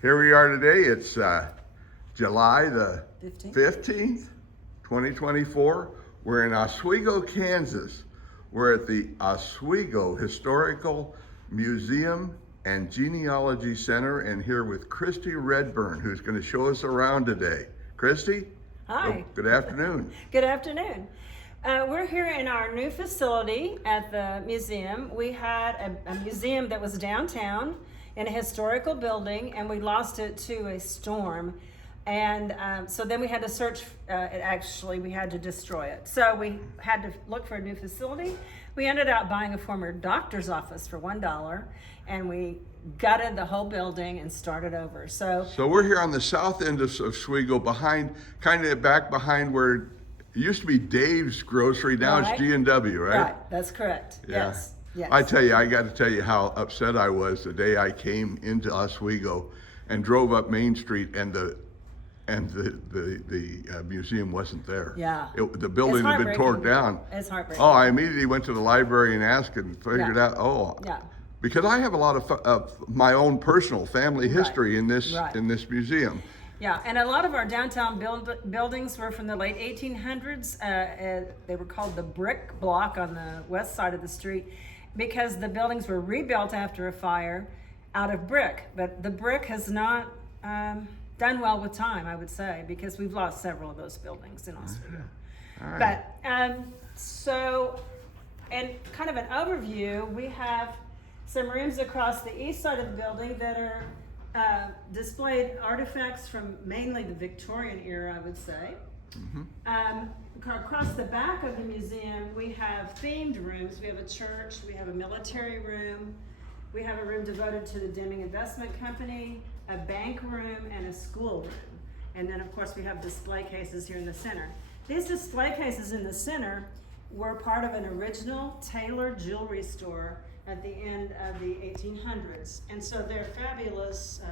Here we are today. It's July the 15th. 15th, 2024. We're in Oswego, Kansas. We're at the Oswego Historical Museum and Genealogy Center, and here with Kristi Redburn, who's going to show us around today. Kristi? Hi. Good afternoon. Good afternoon. We're here in our new facility at the museum. We had a museum that was downtown in a historical building, and we lost it to a storm. And so then we had to search, we had to destroy it. So we had to look for a new facility. We ended up buying a former doctor's office for $1, and we gutted the whole building and started over. So we're here on the south end of Oswego, kind of back behind where it used to be Dave's Grocery. Now Right. it's G&W, right? Right, that's correct. Yeah. Yes. Yes. I got to tell you how upset I was the day I came into Oswego and drove up Main Street, and the museum wasn't there. Yeah. The building had been torn down. It's heartbreaking. Oh, I immediately went to the library and asked and figured Yeah. out. Oh, Yeah. because I have a lot of my own personal family history in this Right. museum. Yeah, and a lot of our downtown buildings were from the late 1800s. They were called the brick block on the west side of the street because the buildings were rebuilt after a fire out of brick. But the brick has not done well with time, I would say, because we've lost several of those buildings in Oswego. All right. But so, and kind of an overview, we have some rooms across the east side of the building that are displayed artifacts from mainly the Victorian era, I would say. Across the back of the museum, we have themed rooms. We have a church, we have a military room, we have a room devoted to the Deming Investment Company, a bank room, and a school room. And then, of course, we have display cases here in the center. These display cases in the center were part of an original Taylor jewelry store at the end of the 1800s. And so they're fabulous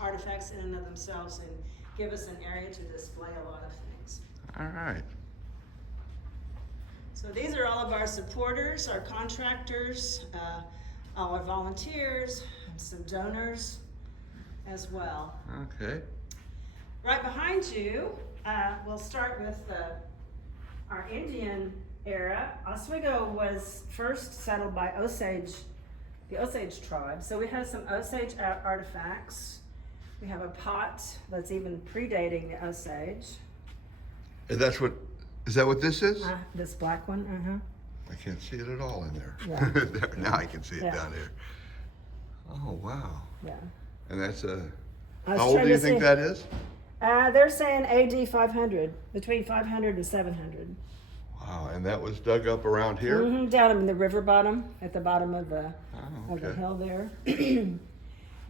artifacts in and of themselves and give us an area to display a lot of things. All right. So these are all of our supporters, our contractors, all our volunteers, and some donors as well. Okay. Right behind you, we'll start with our Indian era. Oswego was first settled by the Osage tribe. So we have some Osage artifacts. We have a pot that's even predating the Osage. Is that what this is? This black one, I can't see it at all in there. Yeah. Now I can see it Yeah. down here. Oh, wow. Yeah. And that's I was how old trying do you to think see- that is? They're saying AD 500, between 500 and 700. Wow, and that was dug up around here? Down in the river bottom, at the bottom of the okay. hill there.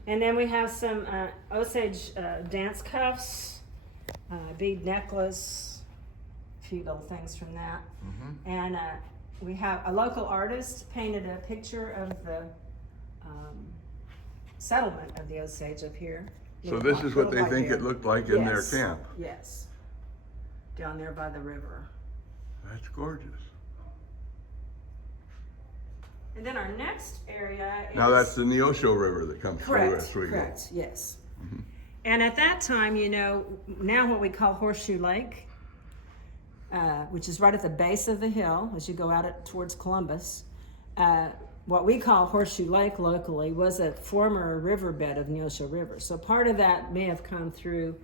And then we have some Osage dance cuffs, bead necklace, a few little things from that. And we have a local artist painted a picture of the settlement of the Osage up here. So this is what they Little think white it looked like in their Yes. camp. Yes, down there by the river. That's gorgeous. And then our next area is... Now that's the Neosho River that comes through Correct, Oswego. correct, yes. And at that time, now what we call Horseshoe Lake, which is right at the base of the hill as you go out towards Columbus, what we call Horseshoe Lake locally was a former riverbed of Neosho River. So part of that may have come through,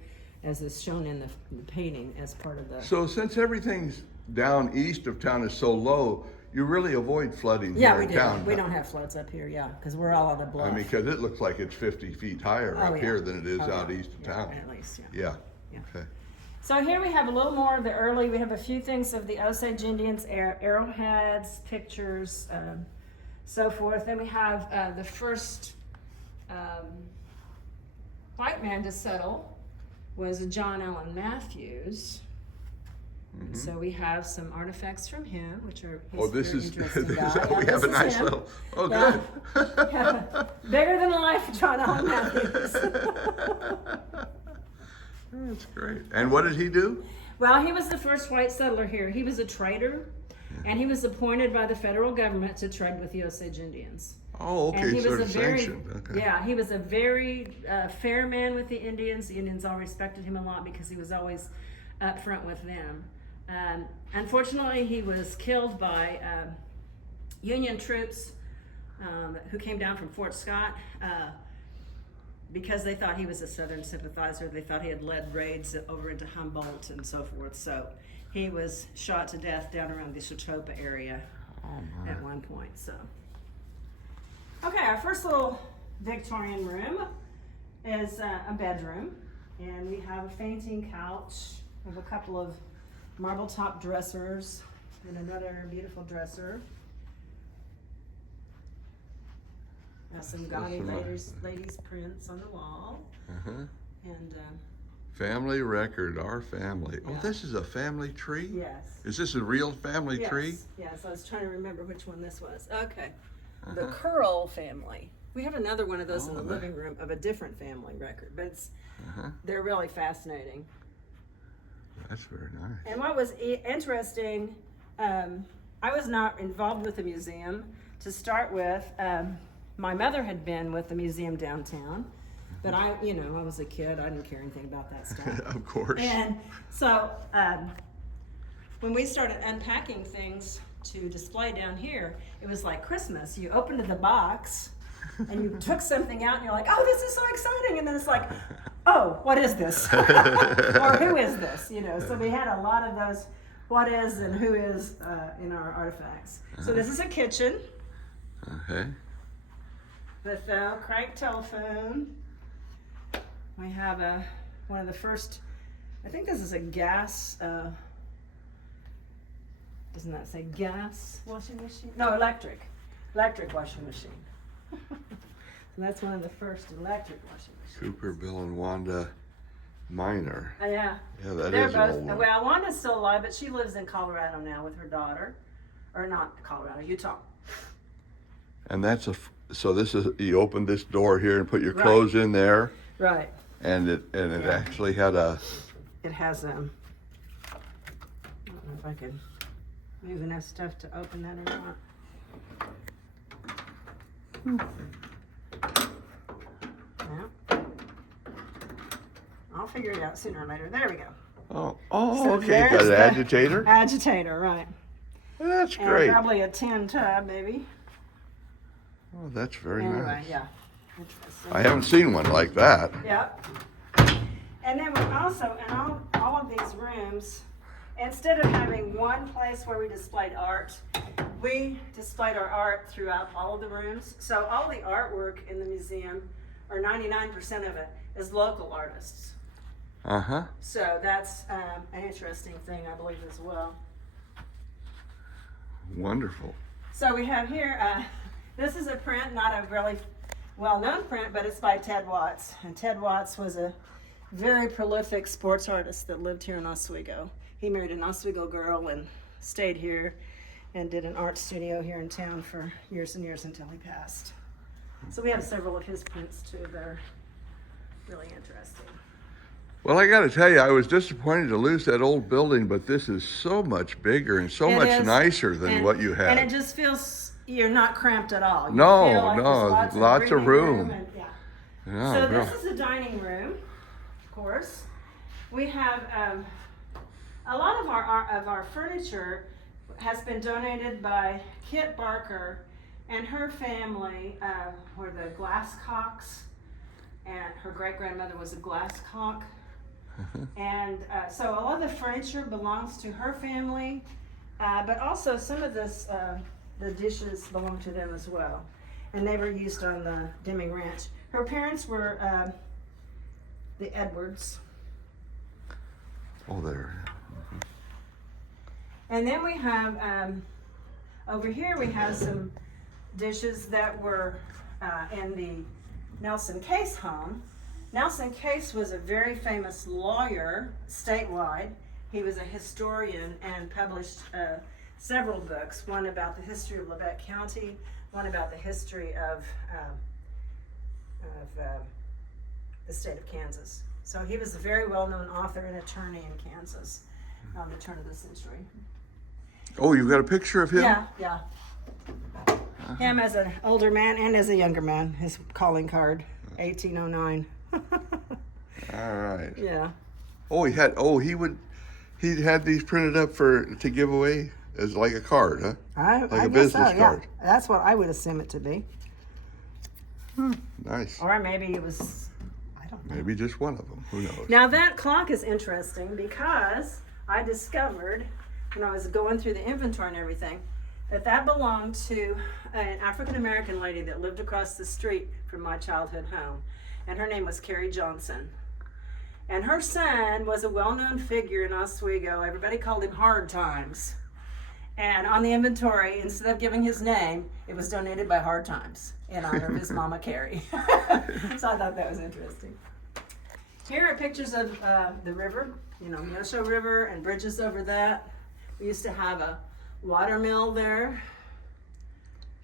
as is shown in the painting, as part of the... So since everything's down east of town is so low, you really avoid flooding Yeah, here we in do. town. We don't have floods up here, yeah, because we're all on a bluff. I mean, because it looks like it's 50 feet higher Oh, up yeah. here than it is Oh, out yeah. east of Yeah, town. at least, yeah. Yeah. Yeah. Okay. So here we have a little more of the early, we have a few things of the Osage Indians, arrowheads, pictures, so forth. Then we have the first white man to settle was John Allen Matthews. And so we have some artifacts from him, which are Oh, this very is, interesting guy. we Yeah, have a this is nice him. little, oh, Yeah. good. Yeah. Bigger than life, John Allen Matthews. That's great. And what did he do? Well, he was the first white settler here. He was a trader, And he was appointed by the federal government to trade with the Osage Indians. Oh, And okay, he sort was of a very, sanctioned. Okay. yeah, he was a very fair man with the Indians. The Indians all respected him a lot because he was always up front with them. Unfortunately, he was killed by Union troops who came down from Fort Scott because they thought he was a Southern sympathizer. They thought he had led raids over into Humboldt and so forth. So he was shot to death down around the Chautauqua area at one point. So, okay, our first little Victorian room is a bedroom, and we have a fainting couch. We have a couple of marble top dressers and another beautiful dresser. Some gaudy ladies prints on the wall. And Family record, our family. Yeah. Oh, this is a family tree? yes. Is this a real family tree? Yes, I was trying to remember which one this was. Okay. The Curl family. We have another one of those in the living room of a different family record, but it's they're really fascinating. That's very nice. And what was interesting, I was not involved with the museum to start with. My mother had been with the museum downtown, but I was a kid. I didn't care anything about that stuff. Of course. And so when we started unpacking things to display down here, it was like Christmas. You opened the box and you took something out and you're like, oh, this is so exciting. And then it's like, oh, what is this? Or who is this? So we had a lot of those what is and who is in our artifacts. So this is a kitchen. Okay. With a crank telephone. We have one of the first, I think this is a gas, doesn't that say gas washing machine? No, electric washing machine. And that's one of the first electric washing machines. Cooper, Bill, and Wanda Minor. Yeah. Yeah, that They're is an both, old one. well, Wanda's still alive, but she lives in Colorado now with her daughter. Or not Colorado, Utah. And that's so this is, you opened this door here and put your Right. clothes in there, Right. and it actually had a, It has I don't know if I can move enough stuff to open that or not. Yeah. I'll figure it out sooner or later. There we go. oh, So okay, there's got an the agitator? Agitator, right. That's And great. probably a tin tub, maybe. Oh, that's very Anyway, nice. yeah. Interesting. I haven't seen one like that. Yep. And then we also, in all of these rooms, instead of having one place where we displayed art, we displayed our art throughout all of the rooms. So all the artwork in the museum, or 99% of it, is local artists. So that's an interesting thing, I believe, as well. Wonderful. So we have here, this is a print, not a really well-known print, but it's by Ted Watts. And Ted Watts was a very prolific sports artist that lived here in Oswego. He married an Oswego girl and stayed here and did an art studio here in town for years and years until he passed. So we have several of his prints too that are really interesting. Well, I got to tell you, I was disappointed to lose that old building, but this is so much bigger and so It much is, nicer than and- what you had. And it just feels you're not cramped at all. You No, feel like no, there's lots of breathing room. and, yeah. Yeah, So girl. this is the dining room, of course. We have a lot of our furniture has been donated by Kit Barker and her family were the Glasscocks, and her great-grandmother was a Glasscock. And so a lot of the furniture belongs to her family, but also some of this, the dishes belong to them as well. And they were used on the Deming Ranch. Her parents were the Edwards. Oh, there. And then we have, over here we have some dishes that were in the Nelson Case home. Nelson Case was a very famous lawyer statewide. He was a historian and published several books, one about the history of Labette County, one about the history of the state of Kansas. So he was a very well-known author and attorney in Kansas on the turn of the century. Oh, you got a picture of him? Yeah. Him as an older man and as a younger man. His calling card, 1809. All right. Yeah. Oh, he'd had these printed up to give away as like a card, huh? I a guess business so, card. Yeah. That's what I would assume it to be. Nice. Or maybe it was, I don't know. Maybe just one of them. Who knows? Now that clock is interesting because I discovered when I was going through the inventory and everything that belonged to an African American lady that lived across the street from my childhood home, and her name was Carrie Johnson. And her son was a well-known figure in Oswego. Everybody called him Hard Times. And on the inventory, instead of giving his name, it was donated by Hard Times in honor of his mama Carrie. So I thought that was interesting. Here are pictures of the river, Neosho River and bridges over that. We used to have a water mill there.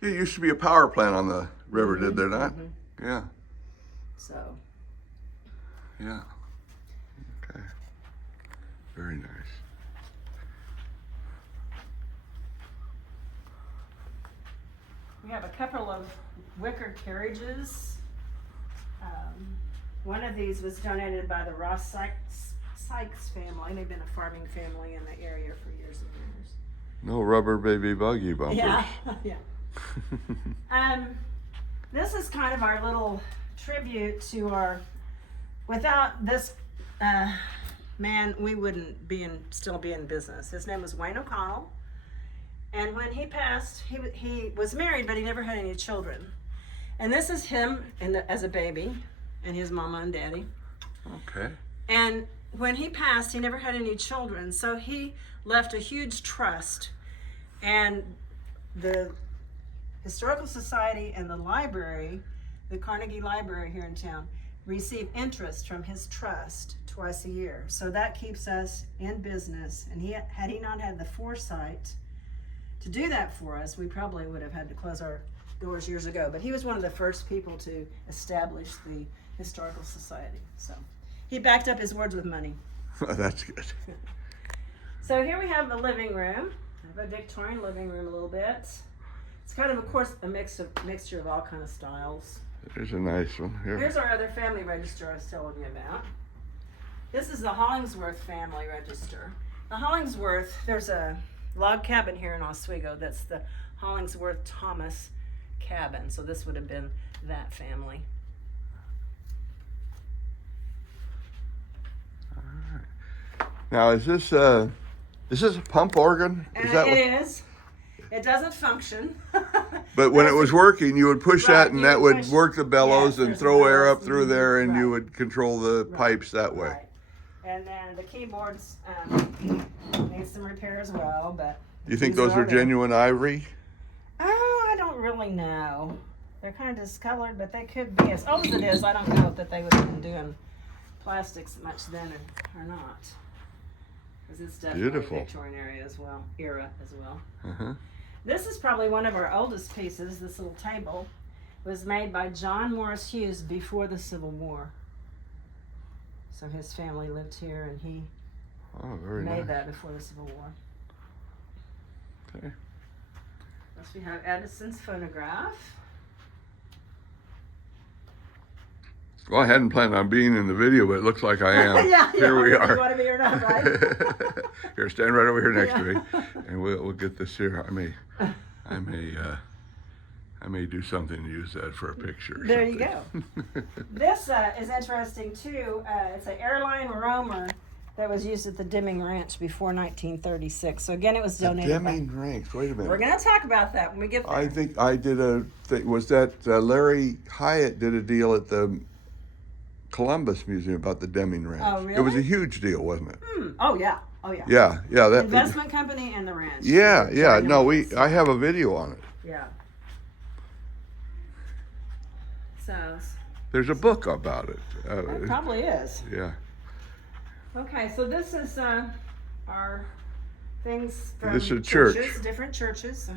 It used to be a power plant on the river, did there not? Mm-hmm. Yeah. So. Yeah. Okay. Very nice. We have a couple of wicker carriages. One of these was donated by the Ross Sykes family. They've been a farming family in the area for years and years. No rubber baby buggy bumpers. Yeah, yeah. This is kind of our little tribute to without this man, we wouldn't still be in business. His name was Wayne O'Connell. And when he passed, he was married, but he never had any children. And this is him as a baby, and his mama and daddy. Okay. And when he passed, he never had any children, so he left a huge trust. And the Historical Society and the library, the Carnegie Library here in town, receive interest from his trust twice a year. So that keeps us in business. And had he not had the foresight to do that for us, we probably would have had to close our doors years ago. But he was one of the first people to establish the Historical Society. So he backed up his words with money. That's good. So here we have the living room. I have a Victorian living room a little bit. It's kind of course, a mixture of all kind of styles. There's a nice one here. Here's our other family register I was telling you about. This is the Hollingsworth family register. The Hollingsworth, there's a log cabin here in Oswego that's the Hollingsworth Thomas cabin. So this would have been that family. All right. Now is this a pump organ? It is. It doesn't function. But when it was working, you would push Right, that, and you that would would push- work the bellows yes, and there's throw air bellows, up through there, and you right. would control the pipes that way. Right. And then the keyboards need some repair as well, but. You think these those are there. genuine ivory? Oh, I don't really know. They're kind of discolored, but they could be. As old as it is, I don't know that they would have been doing plastics much then or not. Because it's definitely Beautiful. Victorian era as well. Uh-huh. This is probably one of our oldest pieces. This little table was made by John Morris Hughes before the Civil War. So his family lived here, and he Very made nice. that before the Civil War. Okay. Next we have Edison's phonograph. Well, I hadn't planned on being in the video, but it looks like I am. Here we You are. want to be or not, right? Here, stand right over here next to me, Yeah. and we'll get this here. I may do something to use that for a picture. Or There you something. go. This is interesting too. It's an airline roamer that was used at the Deming Ranch before 1936. So again, it was The donated. Deming Ranch. Wait a minute. We're going to talk about that when we get there. I think I did a thing. Was that Larry Hyatt did a deal at the Columbus Museum about the Deming Ranch? Oh, really? It was a huge deal, wasn't it? Oh yeah. Oh yeah. Yeah. That. Investment company and the ranch. Yeah. Sorry, No, it's- I have a video on it. Yeah. So There's a book about it. it probably is. Yeah. Okay, so this is our things from This is a church. different churches.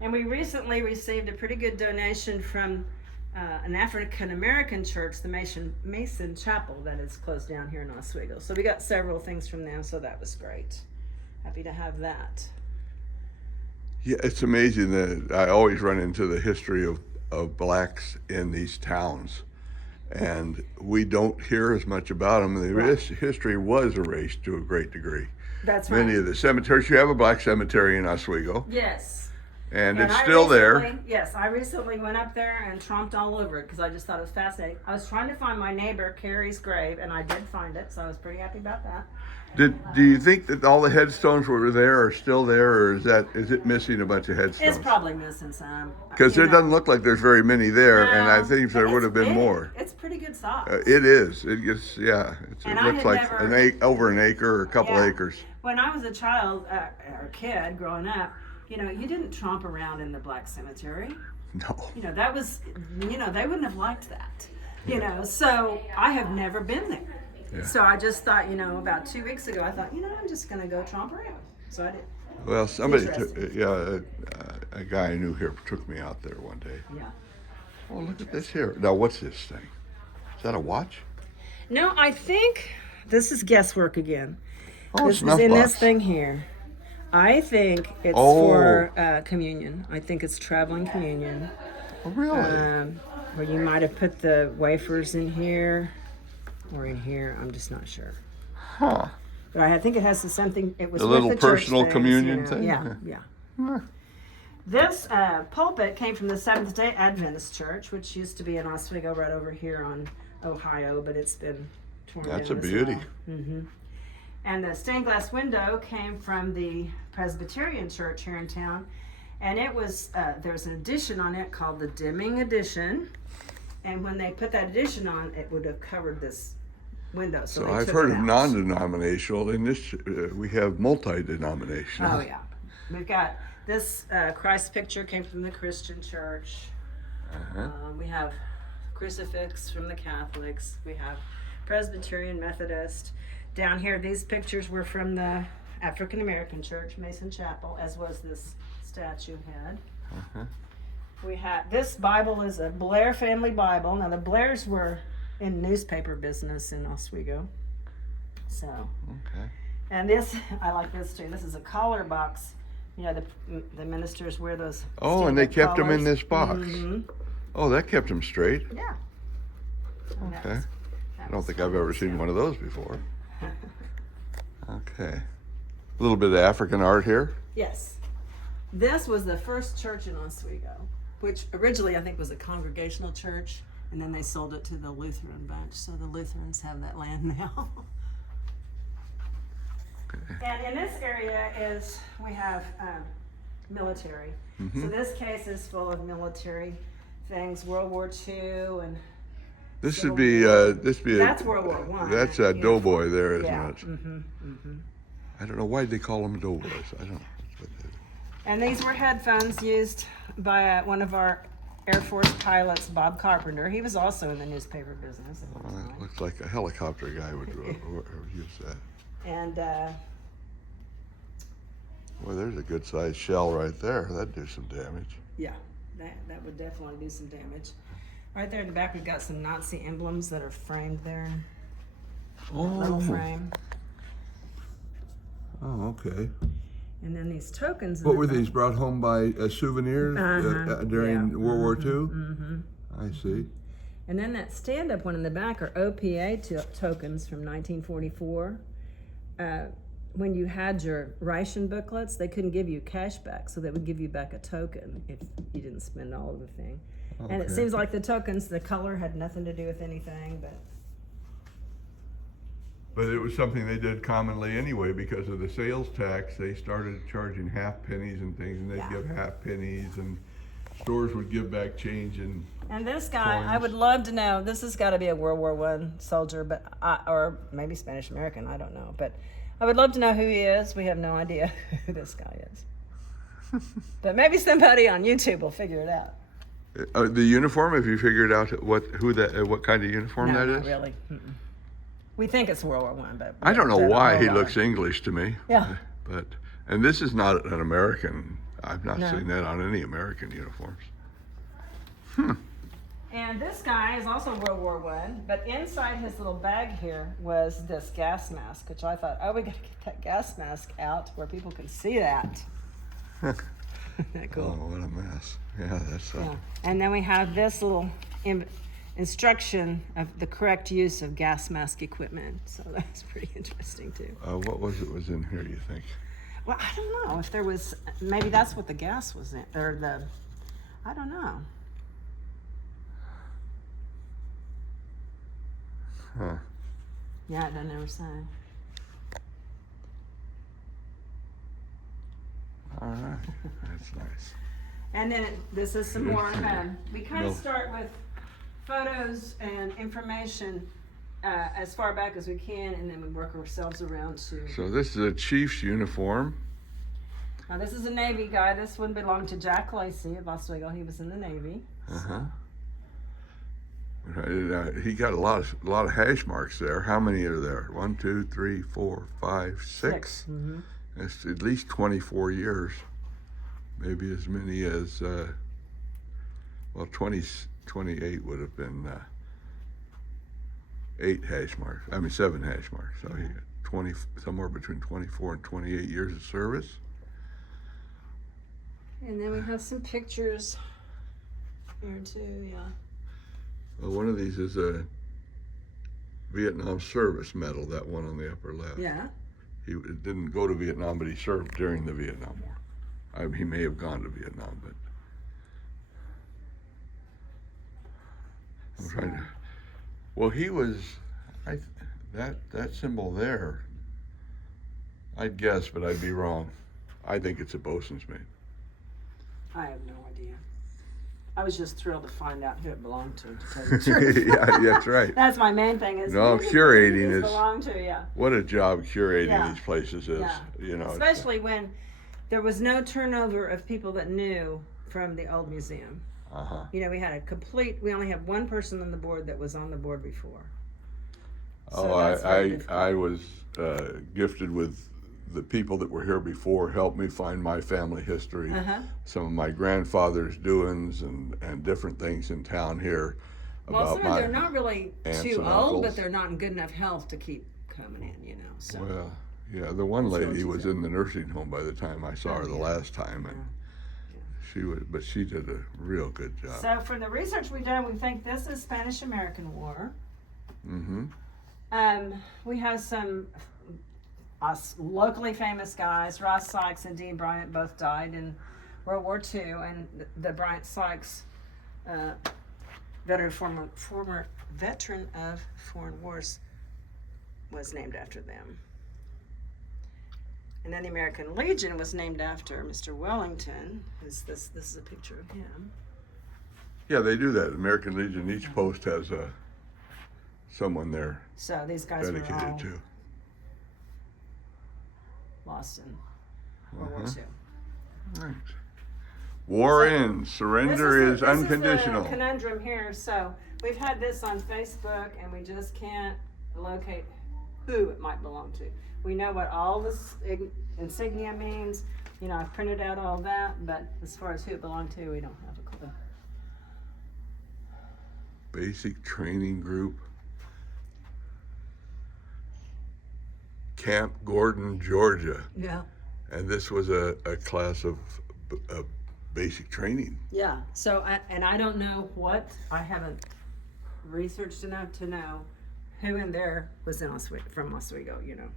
And we recently received a pretty good donation from an African American church, the Mason Chapel, that is closed down here in Oswego. So we got several things from them, so that was great. Happy to have that. Yeah, it's amazing that I always run into the history of blacks in these towns. And we don't hear as much about them. The Right. history was erased to a great degree. That's Many right. of the cemeteries, you have a black cemetery in Oswego, Yes. and And it's I still there. recently went up there and tromped all over it because I just thought it was fascinating. I was trying to find my neighbor Carrie's grave, and I did find it, so I was pretty happy about that. Do you think that all the headstones were there are still there, or is it missing a bunch of headstones? It's probably missing some. Because you it know. doesn't look like there's very many there, and I No, think there it's would have been big. more. It's pretty good size. It is. It gets it And I looks had like never- over an acre or a couple Yeah. acres. When I was a child or a kid growing up, you know, you didn't tromp around in the black cemetery. No. You know, that was, you know, they wouldn't have liked that. You know, so I have never been there. Yeah. So I just thought, you know, about 2 weeks ago, I thought, you know, I'm just going to go tromp around. So I did. Well, somebody, Interesting. a guy I knew here took me out there one day. Yeah. Oh, look at this here. Now, what's this thing? Is that a watch? No, I think this is guesswork again. Oh, This is in this thing here. I think it's for communion. I think it's traveling communion. Oh, really? Where you might have put the wafers in here or in here. I'm just not sure. Huh. But I think it has something. It was A with little the church personal things, communion you know. thing? Yeah, yeah. This pulpit came from the Seventh Day Adventist Church, which used to be in Oswego, right over here on Ohio, but it's been torn down. That's a as beauty. well. Mm-hmm. And the stained glass window came from the Presbyterian Church here in town, and it was there's an edition on it called the Dimming Edition, and when they put that edition on, it would have covered this window. So they I've took heard it of out. non-denominational. In this, we have multi-denominational. Oh yeah, we've got this Christ picture came from the Christian Church. We have crucifix from the Catholics. We have Presbyterian, Methodist. Down here, these pictures were from the African American Church, Mason Chapel, as was this statue head. We have this Bible is a Blair family Bible. Now the Blairs were in newspaper business in Oswego. So, Okay. and this I like this too. This is a collar box. You know, the ministers wear those. Oh, and they standard kept them in collars. this box. Mhm. Oh, that kept them straight. Yeah. And that Okay. was- I don't think I've ever seen one of those before. Okay. A little bit of African art here. Yes. This was the first church in Oswego, which originally I think was a congregational church, and then they sold it to the Lutheran bunch. So the Lutherans have that land now. And in this area we have military. So this case is full of military things, World War II, and This Civil should be War. a. That's World War One. That's a doughboy there, isn't yeah. it? Mm-hmm. I don't know why they call them doughboys. I don't know. And these were headphones used by one of our Air Force pilots, Bob Carpenter. He was also in the newspaper business. At one Well, time. that looks like a helicopter guy would use that. And Well, there's a good sized shell right there. That'd do some damage. yeah, that would definitely do some damage. Right there in the back, we've got some Nazi emblems that are framed there. Little frame. Oh, okay. And then these tokens. in What the were back. these brought home by souvenirs during yeah. World War II? Mm-hmm. I see. And then that stand-up one in the back are OPA tokens from 1944. When you had your ration booklets, they couldn't give you cash back, so they would give you back a token if you didn't spend all of the thing. And it Okay. seems like the tokens, the color had nothing to do with anything, but But it was something they did commonly anyway because of the sales tax. They started charging half pennies and things, and they'd Yeah. give half pennies, and stores would give back change. And this guy, I Coins. would love to know. This has got to be a World War I soldier, but or maybe Spanish American. I don't know, but I would love to know who he is. We have no idea who this guy is, but maybe somebody on YouTube will figure it out. The uniform. Have you figured out what kind of uniform No, that not is? really. We think it's World War I, but I don't know we don't why know he why. looks English to me. Yeah. And this is not an American. I've not No. seen that on any American uniforms. And this guy is also World War I, but inside his little bag here was this gas mask, which I thought, oh, we got to get that gas mask out where people can see that. Isn't that cool? Oh, what a mess. Yeah, that's Yeah. And then we have this little instruction of the correct use of gas mask equipment. So that's pretty interesting too. what was in here, you think? Well, I don't know if there was, maybe that's what the gas was in, or the, I don't know. Huh. Yeah, it doesn't ever say. All right, that's nice. And then this is some more, we kind No. of start with photos and information as far back as we can, and then we work ourselves around to. So this is a chief's uniform. Now this is a Navy guy. This one belonged to Jack Lacey of Oswego. He was in the Navy. Uh-huh. He got a lot of hash marks there. How many are there? 1, 2, 3, 4, 5, 6. Mm-hmm. That's at least 24 years. Maybe as many as, 28 would have been 7 hash marks. So he got 20, somewhere between 24 and 28 years of service. And then we have some pictures here too, yeah. Well, one of these is a Vietnam Service Medal, that one on the upper left. Yeah. He didn't go to Vietnam, but he served during the Vietnam War. He may have gone to Vietnam, but I'm trying to. Well, he was. That symbol there. I'd guess, but I'd be wrong. I think it's a bosun's mate. I have no idea. I was just thrilled to find out who it belonged to tell you the truth. Yeah, that's right. That's my main thing is No, who does curating it is. belong to, yeah. What a job curating Yeah. these places is. Yeah. You know, Especially when there was no turnover of people that knew from the old museum. Uh-huh. You know, we only have one person on the board that was on the board before. So Oh, that's very difficult. I was gifted with the people that were here before helped me find my family history, Uh-huh. some of my grandfather's doings and different things in town here Well, about some of my. they're not really aunts too and old, uncles. but they're not in good enough health to keep coming in, you know. So Well, yeah, the one That's what lady she was said. in the nursing home by the time I saw Oh, her the yeah. last time, and she did a real good job. So from the research we've done, we think this is Spanish-American War. Mm-hmm. We have some locally famous guys. Ross Sykes and Dean Bryant both died in World War II, and the Bryant Sykes, former veteran of foreign wars, was named after them. And then the American Legion was named after Mr. Wellington. This is a picture of him. Yeah, they do that. American Legion, each post has someone there So these guys were all dedicated to. lost in World War II. Right. War ends. Surrender is This unconditional. is the conundrum here. So we've had this on Facebook, and we just can't locate who it might belong to. We know what all this insignia means. You know, I've printed out all that, but as far as who it belonged to, we don't have a clue. Basic training group. Camp Gordon, Georgia. Yeah. And this was a class of basic training. Yeah. So, I don't know what, I haven't researched enough to know who in there was from Oswego, you know.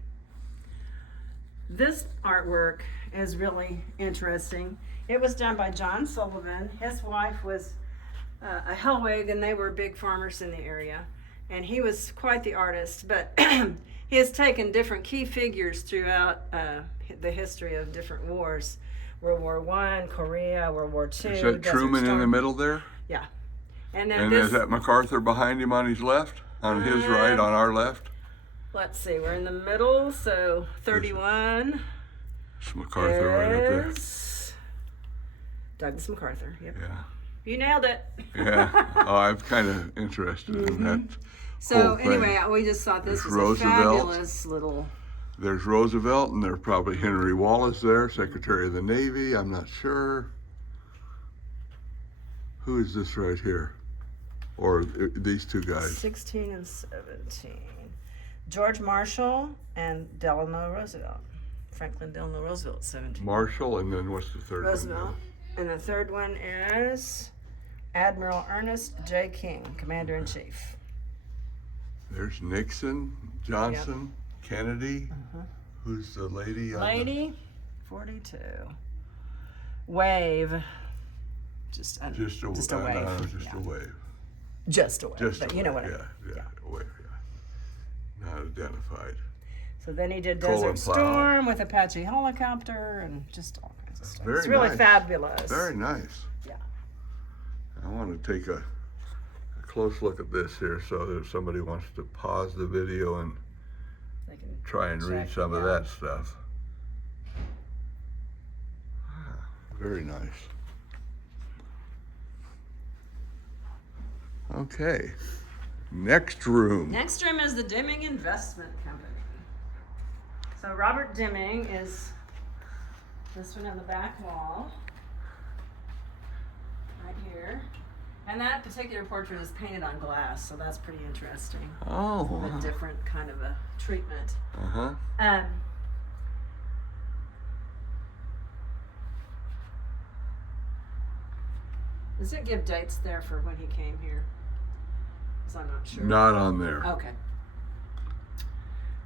This artwork is really interesting. It was done by John Sullivan. His wife was a Hellwig, and they were big farmers in the area. And he was quite the artist, but he has taken different key figures throughout the history of different wars. World War I, Korea, World War II. Is that Desert Truman in the Storm. middle there? Yeah. And then And this, is that MacArthur behind him on his left? On his right, on our left? let's see, we're in the middle, so 31 It's MacArthur right up there. is Douglas MacArthur. Yep. Yeah. You nailed it. Yeah. Oh, I'm kind of interested in that. So whole thing. anyway, we just thought this There's was a Roosevelt. fabulous little. There's Roosevelt, and there's probably Henry Wallace there, Secretary of the Navy. I'm not sure. Who is this right here? Or these two guys? 16 and 17. George Marshall and Delano Roosevelt. Franklin Delano Roosevelt, 17. Marshall, and then what's the third Roosevelt. one? And the third one is Admiral Ernest J. King, Commander-in-Chief. There's Nixon, Johnson, Kennedy. Who's the lady? Lady, 42. Wave. Just a wave. No, just a wave. Just a wave. Just but a you know wave. what A wave, yeah. Not identified. So then he did Colin Desert Powell. Storm with Apache helicopter and just all kinds of stuff. Very It's really nice. fabulous. Very nice. Yeah. I want to take a close look at this here, so that if somebody wants to pause the video and They can try and read check some of it out. that stuff. Very nice. Okay. Next room. Next room is the Deming Investment Company. So Robert Deming is this one on the back wall, right here. And that particular portrait is painted on glass, so that's pretty interesting. Oh. A different kind of a treatment. Uh-huh. Does it give dates there for when he came here? Because I'm not sure. Not on there. Okay.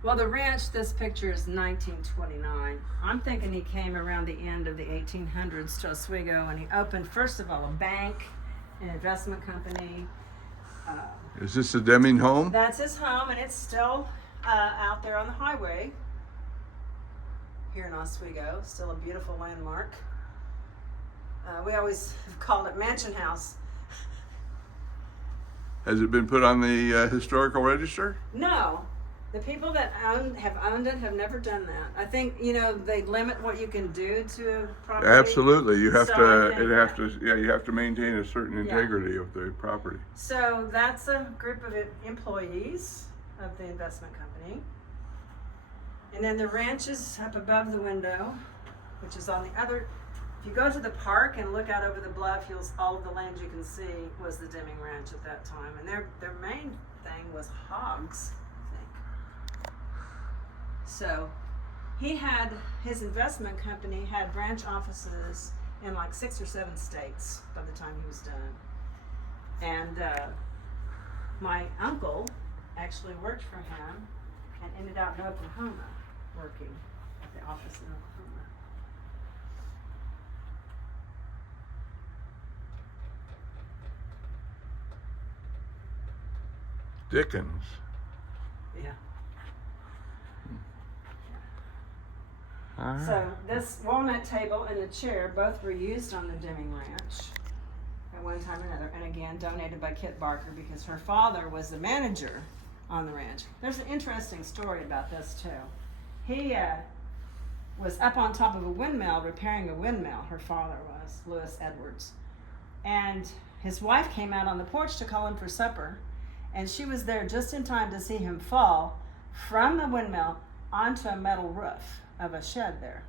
Well, the ranch, this picture is 1929. I'm thinking he came around the end of the 1800s to Oswego, and he opened, first of all, a bank, an investment company. Is this the Deming home? That's his home, and it's still out there on the highway here in Oswego. Still a beautiful landmark. We always have called it Mansion House. Has it been put on the historical register? No, the people that have owned it have never done that. I think, you know, they limit what you can do to a property. Absolutely. You have So to. I think You have to maintain a certain Yeah. integrity of the property. So that's a group of employees of the investment company. And then the ranch is up above the window, which is on the other. If you go to the park and look out over the bluff, all of the land you can see was the Deming Ranch at that time. And their main thing was hogs, I think. So his investment company had branch offices in like 6 or 7 states by the time he was done. And my uncle actually worked for him and ended up in Oklahoma working at the office in Oklahoma. Dickens. Yeah. All right. So this walnut table and the chair both were used on the Deming Ranch at one time or another, and again donated by Kit Barker because her father was the manager on the ranch. There's an interesting story about this too. He was up on top of a windmill repairing a windmill. Her father was Lewis Edwards, and his wife came out on the porch to call him for supper, and she was there just in time to see him fall from the windmill onto a metal roof of a shed there.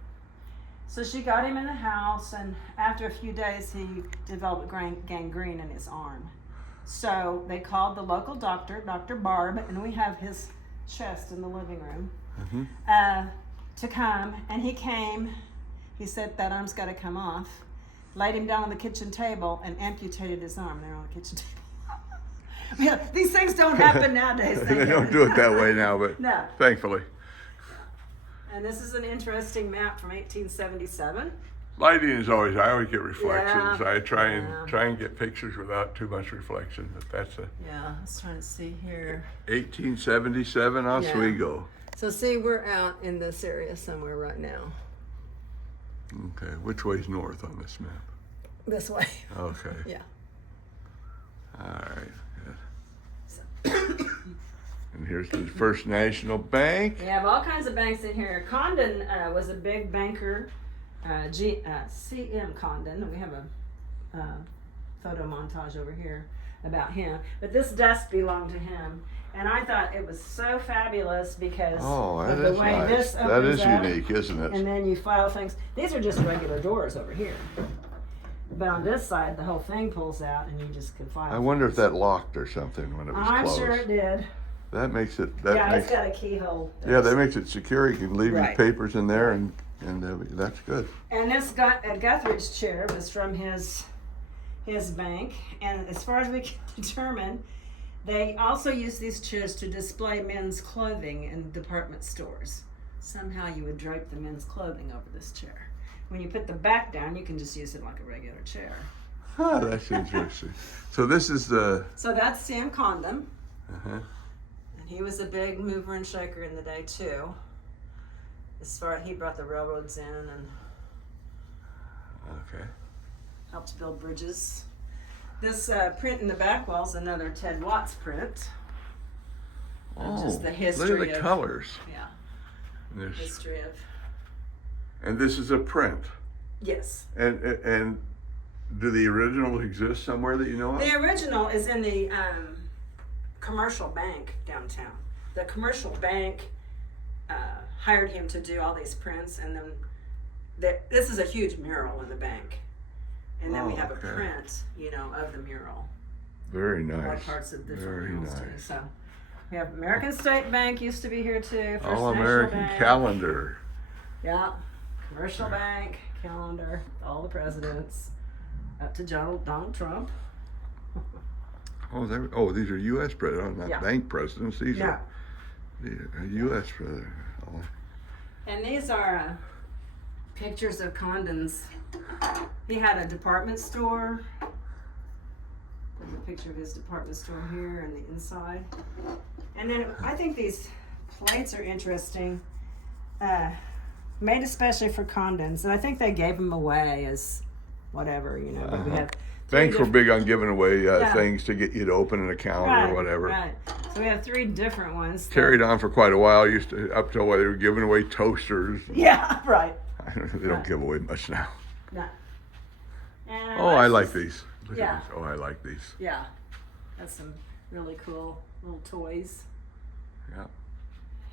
So she got him in the house, and after a few days he developed gangrene in his arm. So they called the local doctor, Dr. Barb, and we have his chest in the living room, to come, and he came. He said that arm's got to come off, laid him down on the kitchen table and amputated his arm there on the kitchen table. Yeah, these things don't happen nowadays. They don't do it that way now, but No. thankfully. And this is an interesting map from 1877. Lighting is always. I always get reflections. Yeah. I try Yeah. and get pictures without too much reflection. But that's a Yeah, I was trying to see here. 1877 Oswego. So see, we're out in this area somewhere right now. Okay, which way's north on this map? This way. Okay. Yeah. All right. Good. So, And here's the First National Bank. we have all kinds of banks in here. Condon was a big banker, C.M. Condon, and we have a photo montage over here about him. But this desk belonged to him, and I thought it was so fabulous because Oh, that of the is way nice. this That opens is up, unique, isn't it? and then you file things. These are just regular doors over here. But on this side, the whole thing pulls out, and you just can file. I wonder if things. that locked or something when it was I'm closed. sure it did. That makes it. Yeah, it's got a keyhole. Yeah, that makes it secure. You can leave Right. your papers in there and And that's good. And this Guthrie's chair was from his bank. And as far as we can determine, they also use these chairs to display men's clothing in department stores. Somehow you would drape the men's clothing over this chair. When you put the back down, you can just use it like a regular chair. Huh, that's interesting. So this is the... So that's Sam Condon. Uh-huh. And he was a big mover and shaker in the day too. As far as he brought the railroads in and Okay. helped build bridges. This print in the back wall is another Ted Watts print. Just the history look at the of, colors. Yeah, There's, history of. and this is a print. Yes. And do the originals exist somewhere that you know of? The original is in the commercial bank downtown. The commercial bank hired him to do all these prints, and then this is a huge mural in the bank. And then we have a print, of the mural. Very Or nice. parts of different Very murals too. nice. So we have American State Bank used to be here too. First All National American Bank. calendar. Yeah, commercial bank calendar, all the presidents, up to Donald Trump. Oh, these are U.S. presidents, not Yeah. bank presidents. These Yeah. are U.S. presidents. Oh. And these are pictures of Condon's. He had a department store. There's a picture of his department store here and the inside. And then I think these plates are interesting. Made especially for Condons. And I think they gave them away as whatever, But we have Banks were big on giving away Yeah. things to get you to open an account right, or whatever. Right. So we have 3 different ones. Carried on for quite a while. Used to up till they were giving away toasters. Yeah, right. They don't give away much now. No. And Oh, I like these. Look Yeah. at these. Oh, I like these. Yeah. That's some really cool little toys. Yeah.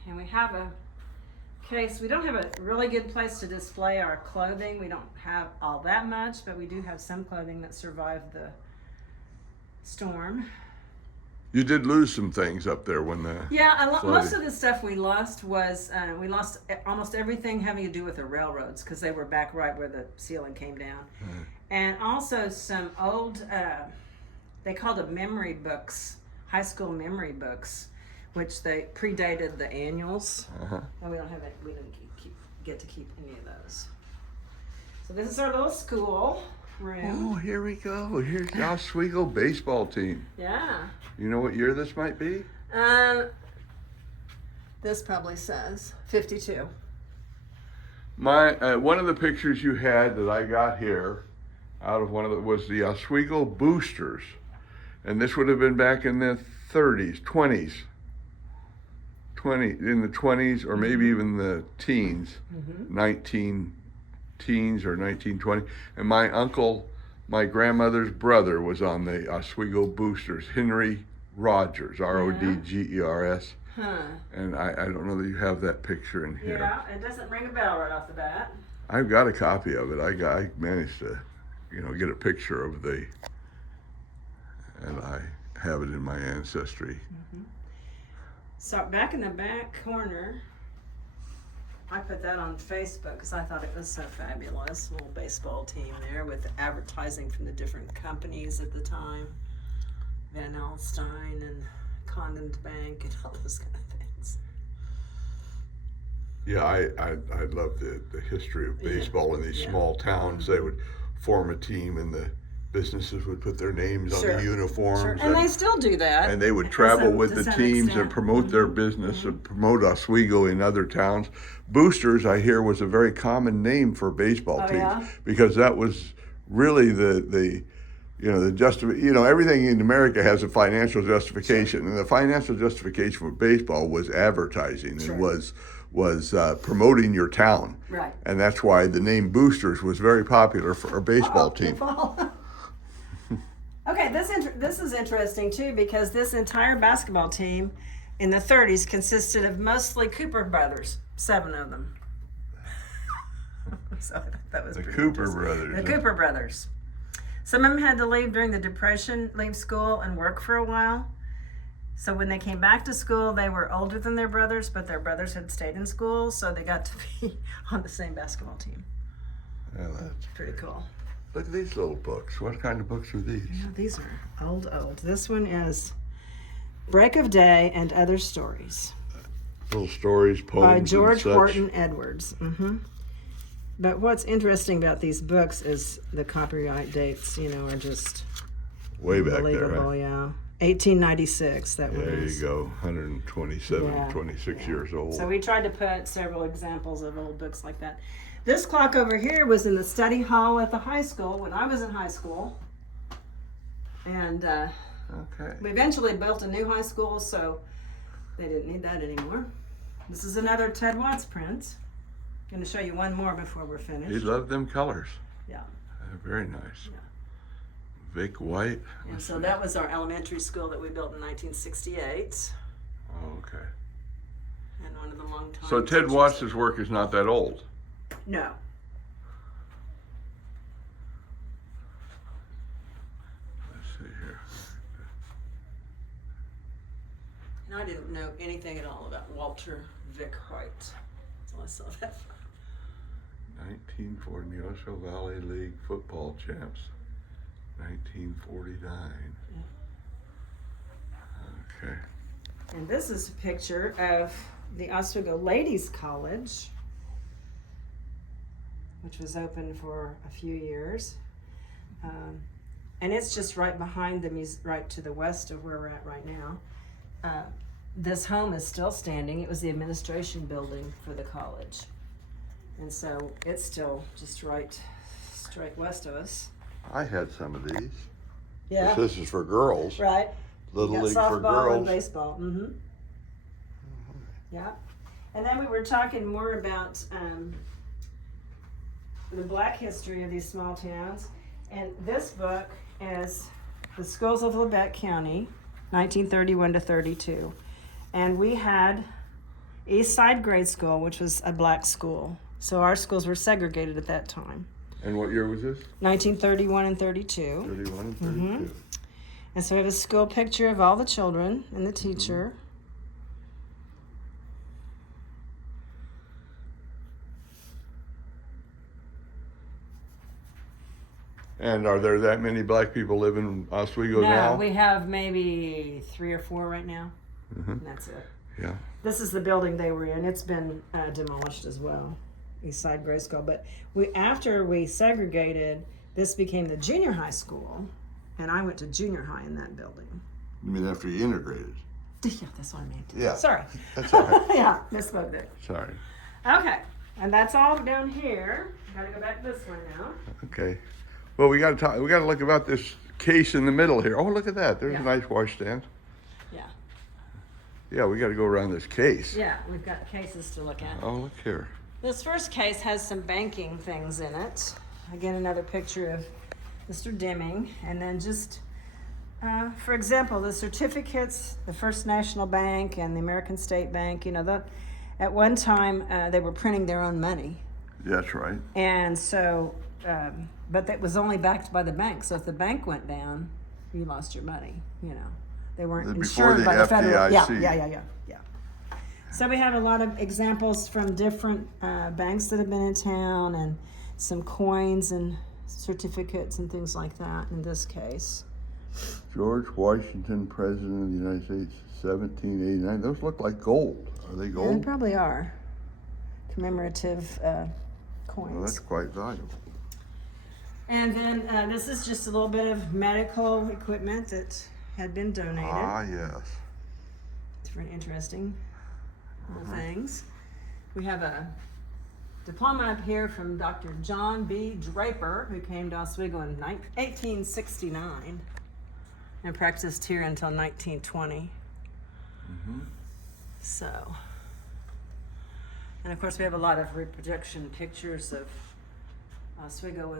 And we have a case. We don't have a really good place to display our clothing. We don't have all that much, but we do have some clothing that survived the storm. You did lose some things up there when the Yeah, most flooded. of the stuff we lost was we lost almost everything having to do with the railroads because they were back right where the ceiling came down, and also some old they called them memory books, high school memory books, which they predated the annuals, and we don't have it. We didn't get to keep any of those. So this is our little school room. Oh, here we go. Here's the Oswego baseball team. Yeah. You know what year this might be? This probably says 52. My one of the pictures you had that I got here out of one of the was the Oswego Boosters, and this would have been back in the 30s, 20s, in the 20s or maybe even the teens, 19 teens or 1920. And my uncle, my grandmother's brother, was on the Oswego Boosters, Henry Rogers, Rodgers. Huh. And I don't know that you have that picture in here. Yeah, it doesn't ring a bell right off the bat. I've got a copy of it. I managed to, get a picture of and I have it in my ancestry. So back in the back corner, I put that on Facebook because I thought it was so fabulous. Little baseball team there with advertising from the different companies at the time. Van Alstyne and Condon Bank and all those kind of things. Yeah, I love the history of baseball in these small towns. They would form a team and the businesses would put their names on the uniforms. Sure. And they still do that. And they would travel with the teams and promote their business and promote Oswego in other towns. Boosters, I hear, was a very common name for baseball teams because that was really the everything in America has a financial justification, and the financial justification for baseball was advertising and was promoting your town. Right. And that's why the name Boosters was very popular for a baseball team. Okay, this is interesting too because this entire basketball team in the 30s consisted of mostly Cooper brothers, 7 of them. So that was The pretty Cooper interesting. brothers. The Cooper brothers. Some of them had to leave during the Depression, leave school and work for a while. So when they came back to school, they were older than their brothers, but their brothers had stayed in school, so they got to be on the same basketball team. Yeah, that's Pretty cool. Look at these little books. What kind of books are these? Yeah, these are old. This one is Break of Day and Other Stories Little stories, poems, by George and such. Horton Edwards. But what's interesting about these books is the copyright dates, are just Way back there, unbelievable, right? yeah. 1896, that one There is. you go, 127, Yeah, 26 years old. So we tried to put several examples of old books like that. This clock over here was in the study hall at the high school when I was in high school. And Okay. we eventually built a new high school, so they didn't need that anymore. This is another Ted Watts print. I'm going to show you one more before we're finished. He loved them colors. Yeah. Very nice. Yeah. Vic White. And so that was our elementary school that we built in 1968. Oh, okay. And one of the long time. So Ted teachers. Watts' work is not that old. No. Let's see here. And I didn't know anything at all about Walter Vic White until I saw that. 1940 Neosho Valley League football champs. 1949. Okay. And this is a picture of the Oswego Ladies College, which was open for a few years. And it's just right behind right to the west of where we're at right now. This home is still standing. It was the administration building for the college. And so it's still just straight west of us. I had some of these. Yeah. This is for girls. Right. Little You League got for softball and girls. baseball. Yeah. And then we were talking more about the black history of these small towns. And this book is The Schools of Labette County, 1931 to 32. And we had East Side Grade School, which was a black school. So our schools were segregated at that time. And what year was this? 1931 and 32. 31 and 32. And so we have a school picture of all the children and the teacher. And are there that many black people live in Oswego now? No, we have maybe 3 or 4 right now. Mhm. And that's it. Yeah. This is the building they were in. It's been demolished as well, East Side Grade School. But after we segregated, this became the junior high school, and I went to junior high in that building. You mean after you integrated? Yeah, that's what I meant. Yeah. Sorry. That's all right. Yeah, misspoke there. Sorry. Okay, and that's all down here. Gotta go back this way now. Okay. Well, we got to look about this case in the middle here. Oh, look at that. There's Yeah. a nice washstand. Yeah. Yeah, we got to go around this case. Yeah, we've got cases to look at. Oh, look here. This first case has some banking things in it. Again, another picture of Mr. Deming, and then just, for example, the certificates, the First National Bank and the American State Bank, at one time they were printing their own money. That's right. And so, but that was only backed by the bank. So if the bank went down, you lost your money, They weren't Before insured the by the federal. FDIC. Yeah. So we have a lot of examples from different banks that have been in town, and some coins and certificates and things like that in this case. George Washington, President of the United States, 1789. Those look like gold. Are they They gold? probably are commemorative coins. Well, that's quite valuable. And then this is just a little bit of medical equipment that had been donated. Ah, yes. Different interesting little things. We have a diploma up here from Dr. John B. Draper, who came to Oswego in 1869 and practiced here until 1920. So, and of course we have a lot of reproduction pictures of Oswego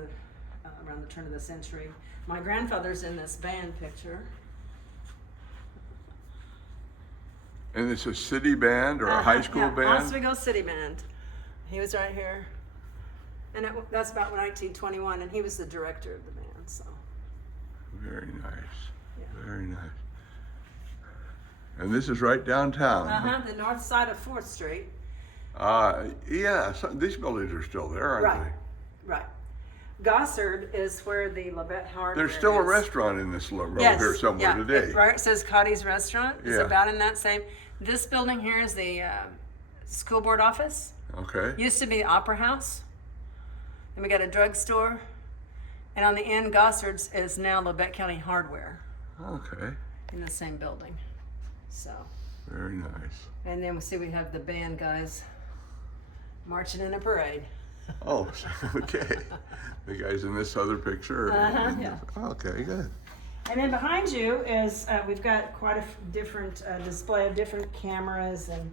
around the turn of the century. My grandfather's in this band picture. And it's a city band or a high school Yeah, band? Oswego City Band. He was right here. And that's about 1921, and he was the director of the band, so. Very nice. Yeah. Very nice. And this is right downtown. The north side of 4th Street. Yeah, these buildings are still there, aren't Right. Right. Gossard is where the Labette they? Hardware There's still a is. restaurant in this road Yes, here somewhere yeah. today. Right, it says Cotty's Restaurant. It's Yeah. about in that same. This building here is the school board office. Okay. Used to be the Opera House. Then we got a drugstore. And on the end, Gossard's is now Labette County Hardware Okay. in the same building. So, Very nice. and then we have the band guys marching in a parade. Oh, okay. The guys in this other picture. Yeah. Okay, good. And then behind you is, we've got quite a different display of different cameras and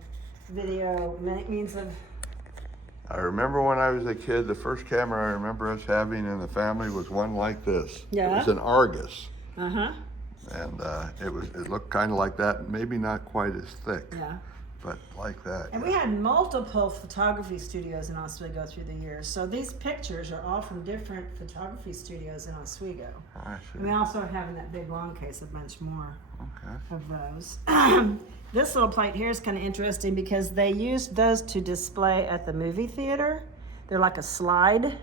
video means of. I remember when I was a kid, the first camera I remember us having in the family was one like this. Yeah. It was an Argus. Uh-huh. And it looked kind of like that, maybe not quite as thick, Yeah. but like that. And we had multiple photography studios in Oswego through the years. So these pictures are all from different photography studios in Oswego. I And we see. also have in that big long case a bunch more Okay. of those. This little plate here is kind of interesting because they used those to display at the movie theater. They're like a slide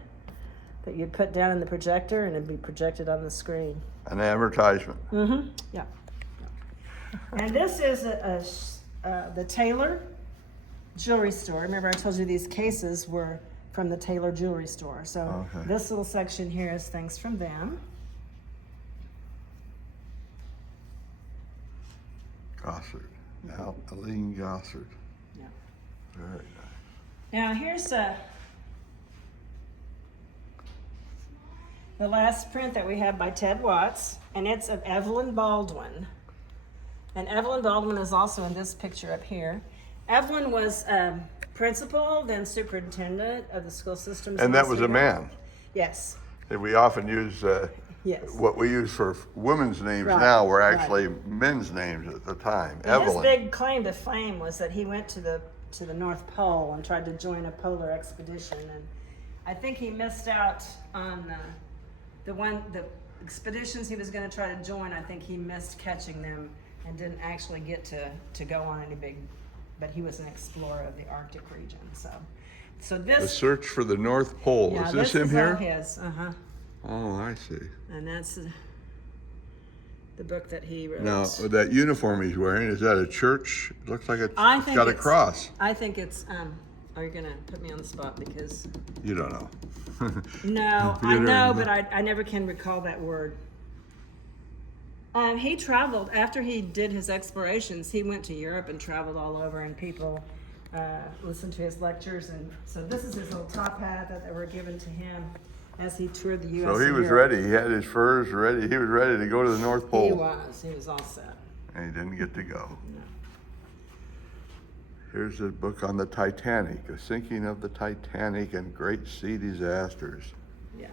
that you'd put down in the projector and it'd be projected on the screen. An advertisement. Mm-hmm. Yeah. And this is the Taylor Jewelry Store. Remember I told you these cases were from the Taylor Jewelry Store. So Okay. this little section here is things from them. Gossard. Aline Gossard. Yeah. Very nice. Now here's the last print that we have by Ted Watts, and it's of Evelyn Baldwin. And Evelyn Baldwin is also in this picture up here. Evelyn was principal, then superintendent of the school systems. And in that was a Oswego. man. Yes. And we often use Yes. what we use for women's names Right, now were right. actually men's names at the time. And his Evelyn. big claim to fame was that he went to the North Pole and tried to join a polar expedition, and I think he missed out on the expeditions he was going to try to join. I think he missed catching them and didn't actually get to go on any big. But he was an explorer of the Arctic region. So The this. Search for the North Pole. Yeah, is this him is here? all his. Oh, I see. And that's the book that he wrote. Now, that uniform he's wearing, is that a church? It looks like it's I think got a it's- cross. I think it's. Are you gonna put me on the spot because? You don't know. No, You I don't know, know. but I never can recall that word. He traveled after he did his explorations. He went to Europe and traveled all over, and people listened to his lectures. And so this is his little top hat that were given to him as he toured the U.S. So he and was Europe. ready. He had his furs ready. He was ready to go to the North Pole. He was all set. And he didn't get to go. No. Here's a book on the Titanic, a sinking of the Titanic and great sea disasters. Yeah.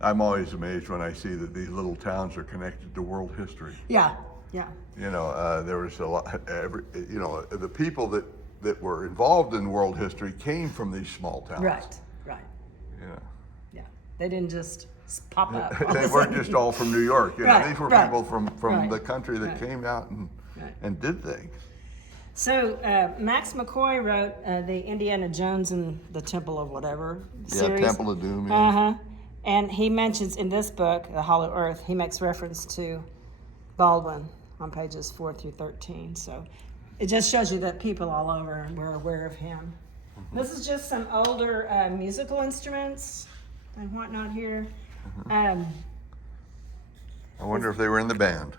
I'm always amazed when I see that these little towns are connected to world history. Yeah. Yeah. You know, there was a lot, the people that were involved in world history came from these small towns. Right. Right. You know. Yeah. They didn't just pop up. all They of a weren't sudden. just all from New York. You know, Right, these were right, people from right, the country that right. came out Right. and did things. So Max McCoy wrote the Indiana Jones and the Temple of whatever series. Yeah, Temple of Doom. Yeah. Uh-huh. And he mentions in this book, The Hollow Earth, he makes reference to Baldwin on pages 4 through 13. So it just shows you that people all over were aware of him. This is just some older musical instruments and whatnot here. I wonder if they were in the band.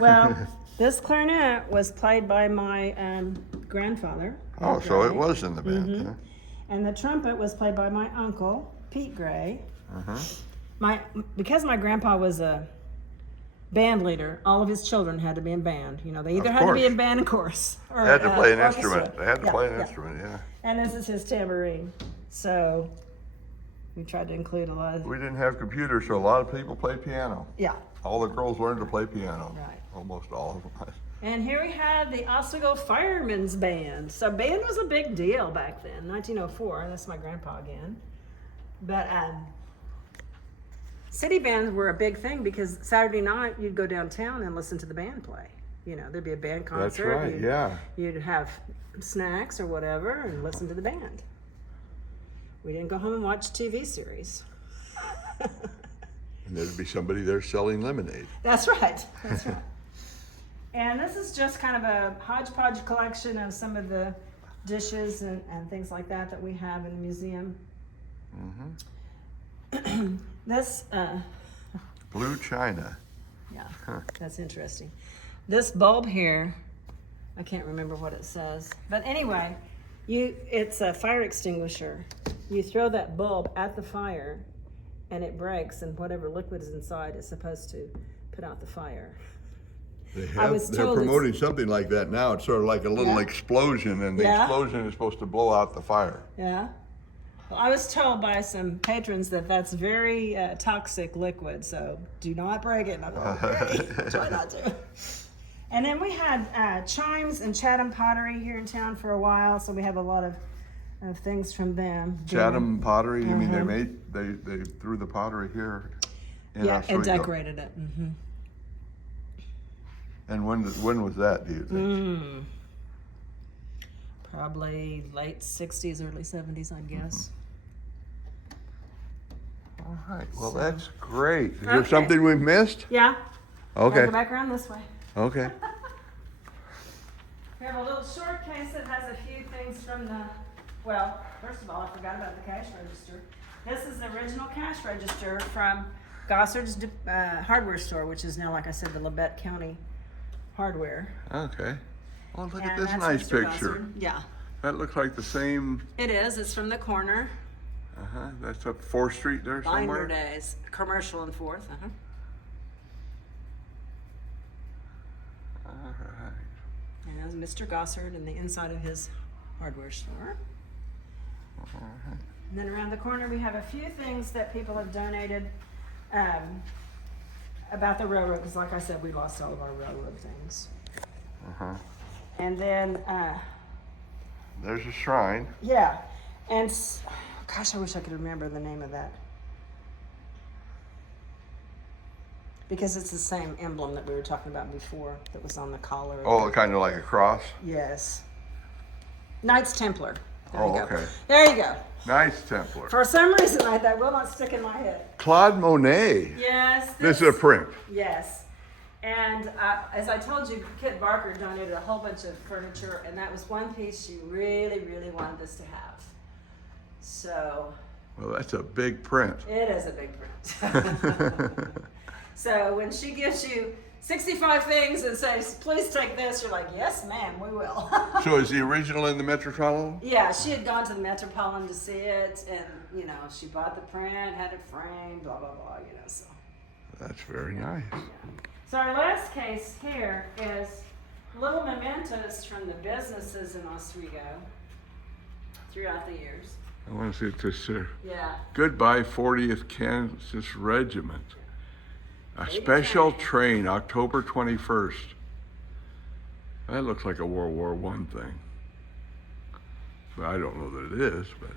Well, this clarinet was played by my grandfather. Oh, Ed so it Gray. was in the band. Huh? And the trumpet was played by my uncle, Pete Gray. Uh-huh. Because my grandpa was a band leader, all of his children had to be in band. You know, they either Of had to be course. in band, of course, or They had to play an orchestra. instrument. They had to Yeah, play an yeah. instrument, yeah. And this is his tambourine. So we tried to include a lot of. We didn't have computers, so a lot of people played piano. Yeah. All the girls learned to play piano. Right. Almost all of them. And here we have the Oswego Firemen's Band. So band was a big deal back then, 1904. And that's my grandpa again. But city bands were a big thing because Saturday night you'd go downtown and listen to the band play. You know, there'd be a band concert. That's right, yeah. You'd have snacks or whatever and listen to the band. We didn't go home and watch TV series. And there'd be somebody there selling lemonade. That's right. That's right. And this is just kind of a hodgepodge collection of some of the dishes and things like that we have in the museum. Mm-hmm. This, Blue china. yeah, that's interesting. This bulb here, I can't remember what it says, but anyway, it's a fire extinguisher. You throw that bulb at the fire and it breaks, and whatever liquid is inside is supposed to put out the fire. They're promoting something like that now. It's sort of like a little explosion, and the explosion is supposed to blow out the fire. Yeah. Well, I was told by some patrons that that's very toxic liquid, so do not break it. And I thought, okay, try not to. And then we had Chimes and Chatham Pottery here in town for a while, so we have a lot of things from them. Chatham Pottery. You mean they threw the pottery here in Oswego? And decorated it. Mm-hmm. And when was that, do you think? Probably late 60s, early 70s, I guess. All right. Well, that's great. Is there something we've missed? Yeah. Okay. Go back around this way. Okay. We have a little short case that has a few things from the, well, first of all, I forgot about the cash register. This is the original cash register from Gossard's hardware store, which is now, like I said, the Labette County Hardware. Okay. Oh, look at And this that's nice Mr. picture. Gossard. Yeah. That looks like the same. It is. It's from the corner. That's up 4th Street there somewhere. Binder Days. Commercial and 4th. All right. And that's Mr. Gossard and the inside of his hardware store. All right. And then around the corner we have a few things that people have donated about the railroad, because like I said, we lost all of our railroad things. And then, There's a shrine. yeah, and gosh, I wish I could remember the name of that. Because it's the same emblem that we were talking about before that was on the collar. Oh, kind of like a cross. Yes. Knights Templar. There Oh, you go. okay. There you go. Nice Templar. For some reason, that will not stick in my head. Claude Monet. Yes. This is a print. Yes. And as I told you, Kit Barker donated a whole bunch of furniture, and that was one piece she really, really wanted us to have. So. Well, that's a big print. It is a big print. So when she gives you 65 things and says, please take this, you're like, yes, ma'am, we will. So is the original in the Metropolitan? Yeah, she had gone to the Metropolitan to see it, and, she bought the print, had it framed, blah, blah, blah, so. That's very nice. Yeah. So our last case here is little mementos from the businesses in Oswego throughout the years. I want to see if this here. Yeah. Goodbye 40th Kansas Regiment. A special train, October 21st. That looks like a World War I thing. But I don't know that it is, but.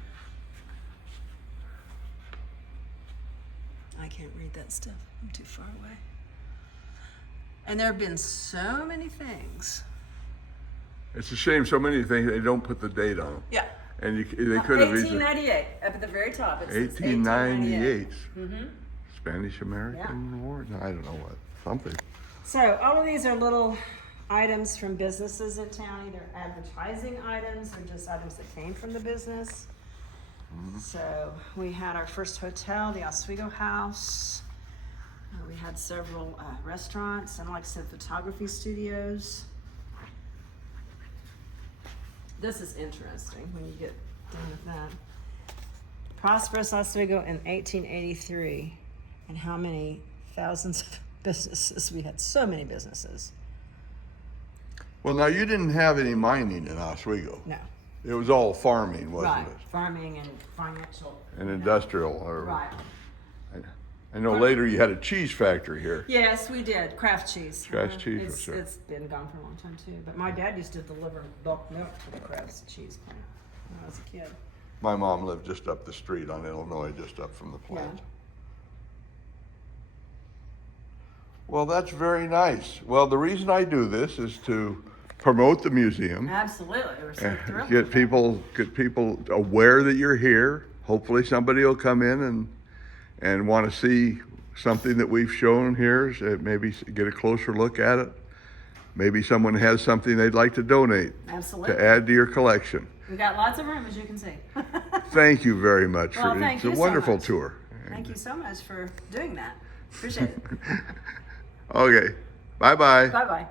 I can't read that stuff. I'm too far away. And there have been so many things. It's a shame so many things, they don't put the date on them. Yeah. And they could have easily. 1898, up at the very top. It says 1898. 1898. Spanish-American War? No, I don't know what. Something. So all of these are little items from businesses in town, either advertising items or just items that came from the business. So we had our first hotel, the Oswego House. We had several restaurants and, like I said, photography studios. This is interesting when you get done with that. Prosperous Oswego in 1883. And how many thousands of businesses? We had so many businesses. Well, now you didn't have any mining in Oswego. No. It was all farming, wasn't Right. it? Farming and financial. And industrial. Or, Right. I know later you had a cheese factory here. Yes, we did. Kraft cheese. Kraft cheese, for sure. It's been gone for a long time too. But my dad used to deliver bulk milk to the Kraft cheese plant when I was a kid. My mom lived just up the street on Illinois, just up from the plant. Well, that's very nice. Well, the reason I do this is to promote the museum, Absolutely, we're so thrilled. get with people aware that you're here. Hopefully, somebody will come in and want to see something that we've shown here. So maybe get a closer look at it. Maybe someone has something they'd like to donate that. Absolutely. to add to your collection. We've got lots of room, as you can see. Thank you very much. Well, thank It's you a so wonderful much. tour. Thank you so much for doing that. Appreciate it. Okay. Bye-bye. Bye-bye.